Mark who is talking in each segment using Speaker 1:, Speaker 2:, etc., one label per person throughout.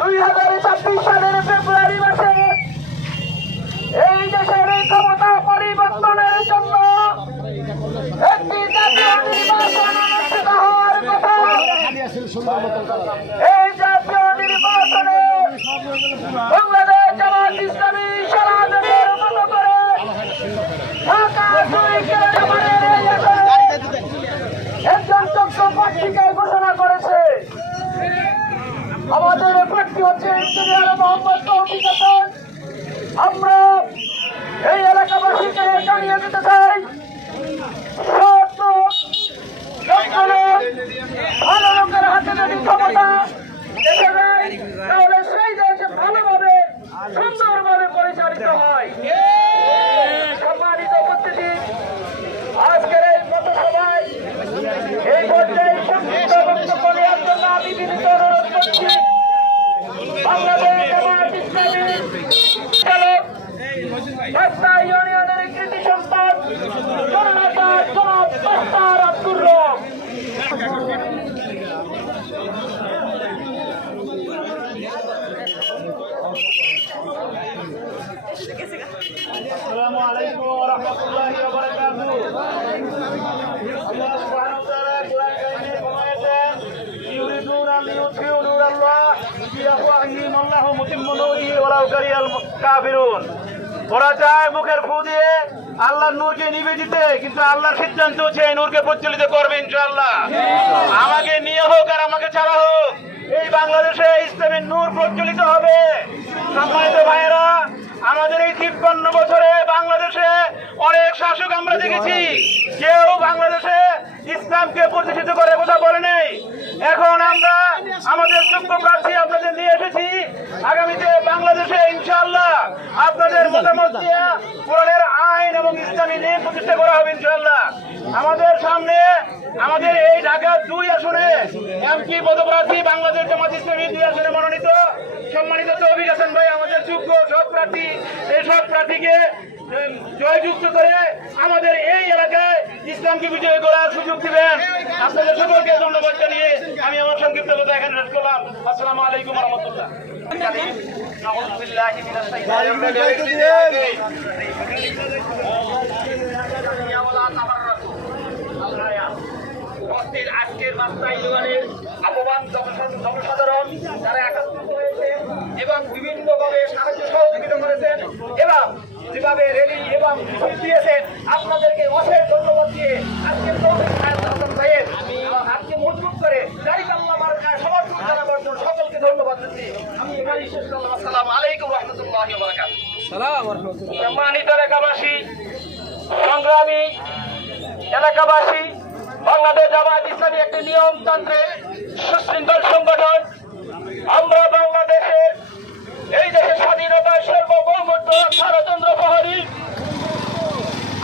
Speaker 1: দুই হাজার ছাব্বিশ সালের ফেব্রুয়ারি মাসে এই দেশের ক্ষমতা পরিবর্তনের জন্য এই জাতীয় নির্বাচনে বাংলাদেশ জামাত করে ঢাকা একজন ঘোষণা করেছে। আমাদের প্রার্থী হচ্ছে ইঞ্জিনিয়ার মোহাম্মদ তৌফিক হাসান। আমরা এই এলাকাবাসীকে জানিয়ে দিতে চাই ভালো লোকের হাতে যদি ক্ষমতা তাহলে সেই দেশ ভালোভাবে সুন্দরভাবে পরিচালিত হয়। সম্মানিত উপস্থিতি আজকের এই পথসভায়
Speaker 2: يريدون أن يطفئوا نور الله بأفواههم والله متم نوره ولو كره الكافرون ওরা চায় মুখের ফু দিয়ে আল্লাহর নূরকে নিবে দিতে কিন্তু আল্লাহর সিদ্ধান্ত হচ্ছে এই নূরকে প্রজ্বলিত করবে ইনশাআল্লাহ আমাকে নিয়ে হোক আর আমাকে ছাড়া হোক এই বাংলাদেশে ইসলামের নূর প্রজ্বলিত হবে সম্মানিত ভাইয়েরা আমাদের এই তিপ্পান্ন বছরে বাংলাদেশে অনেক শাসক আমরা দেখেছি কেউ বাংলাদেশে ইসলামকে প্রতিষ্ঠিত করে কথা বলে নেই এখন আমরা আমাদের যোগ্য প্রার্থী আপনাদের নিয়ে এসেছি। আগামীতে বাংলাদেশে ইনশাল্লাহ আপনাদের মতামত দিয়ে কোরআনের আইন এবং ইসলামী নীতি প্রতিষ্ঠা করা হবে ইনশাল্লাহ আমাদের সামনে আমাদের এই ঢাকা দুই আসনে এমপি পদপ্রার্থী বাংলাদেশ জামাত ইসলামী দুই আসনে মনোনীত সম্মানিত তৌফিক হাসান ভাই, আমাদের যোগ্য সব প্রার্থী। এই সব প্রার্থীকে জয়যুক্ত করে আমাদের এই এলাকায় ইসলামকে বিজয় করার সুযোগ দিবেন আপনাদের সকলকে ধন্যবাদ জানিয়ে আমি আমার সংক্ষিপ্ত কথা এখানে শেষ করলাম আসসালামু আলাইকুম রহমতুল্লাহ أعوذ بالله من الشيطان الرجيم
Speaker 1: উপস্থিত আজকের বার্তা মিছিল দিয়েছেন। আপনাদেরকে অশেষ ধন্যবাদ দিয়ে আজকে ভাইয়ের আজকে মজবুত করে গাড়ি পাল্লা মার্কায় সমর্থন জানাবার জন্য সকলকে ধন্যবাদ দিচ্ছি। আমি শেষ করলাম। আসসালামু আলাইকুম রহমতুল্লাহ। সম্মানিত এলাকাবাসী সংগ্রামী এলাকাবাসী বাংলাদেশ জামায়াত ইসলামী একটি নিয়মতন্ত্রের সুশৃঙ্খল সংগঠন আমরা বাংলাদেশের এই দেশের স্বাধীনতার সার্বভৌমত্ব ভারতচন্দ্র প্রহরী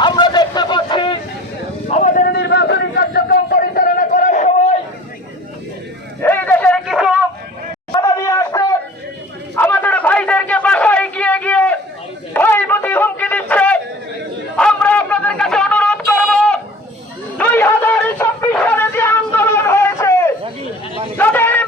Speaker 1: আমরা দেখতে পাচ্ছি আমাদের নির্বাচনী কার্যক্রম পরিচালনা করার সময় এই দেশের কিছু বাধা নিয়ে আসছে আমাদের ভাইদেরকে বাসায় গিয়ে গিয়ে ভয় প্রতি হুমকি দিচ্ছে আমরা আপনাদের কাছে অনুরোধ করব দুই হাজার ছাব্বিশ সালে যে আন্দোলন হয়েছে যাদের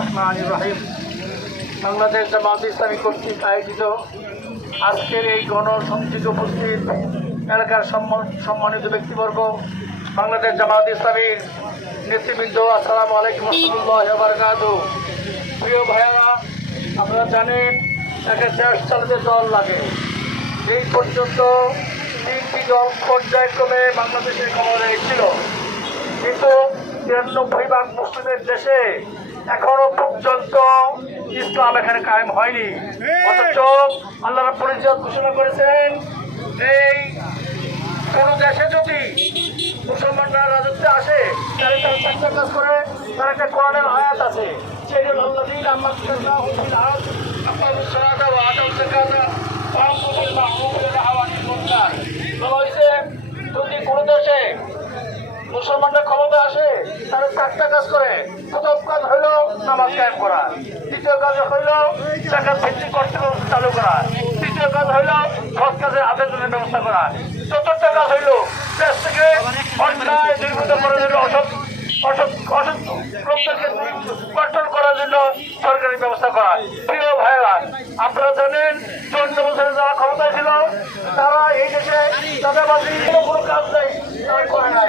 Speaker 1: রহমান রহিম। বাংলাদেশ
Speaker 2: জামাত ইসলামী কর্তৃক আয়োজিত আজকের এই গণসংযোগ উপস্থিত এলাকার সম্মানিত ব্যক্তিবর্গ, বাংলাদেশ জামাত ইসলামীর নেতৃবৃন্দ, আসসালাম আলাইকুম রহমতুল্লাহ বারকাত প্রিয় ভাইয়ারা, আপনারা জানেন একটা চার্জ চালাতে দল লাগে। এই পর্যন্ত তিনটি দল পর্যায়ক্রমে বাংলাদেশের খবর ছিল কিন্তু তিরানব্বই ভাগ মুসলিমের দেশে এখনও পর্যন্ত ইসলাম এখানে কায়েম হয়নি। অথচ আল্লাহ পরিচয় ঘোষণা করেছেন এই কোন দেশে যদি মুসলমানরা রাজত্বে আসে তাহলে তারা চারটা কাজ করে তার একটা কোরআনের আয়াত আছে। সেই জন্য আল্লাহ দিন আমার আয়াত আপনার ও আদম যদি কোনো দেশে মুসলমানরা ক্ষমতা আসে তারা চারটা কাজ করে। নামাজ কায়েম করা। দ্বিতীয় কাজ হইল জাকাত ভিত্তিক অর্থ চালু করা। তৃতীয় কাজ হইল সৎ কাজের আবেদনের ব্যবস্থা করা। চতুর্থ কাজ হইল দেশ থেকে অন্যায় করার কন্ট্রোল করার জন্য সরকারি ব্যবস্থা করা। প্রিয় ভাইরা আপনারা জানেন যারা ক্ষমতায় ছিল, তারা এই দেশে চাঁদাবাজি কোনো কাজ নেই করে নাই।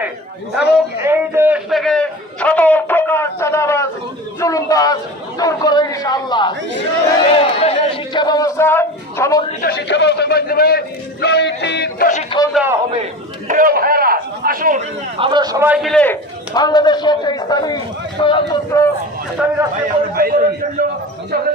Speaker 2: এবং এই দেশ থেকে সকল প্রকার চাঁদাবাজ, জুলুমবাজ দূর করে ইনশাআল্লাহ। শিক্ষা ব্যবস্থা, সমন্বিত শিক্ষা ব্যবস্থার মাধ্যমে নৈতিক প্রশিক্ষণ দেওয়া হবে। আমরা সবাই মিলে বাংলাদেশে ইসলামী প্রজাতন্ত্র ইসলামী রাষ্ট্রের জন্য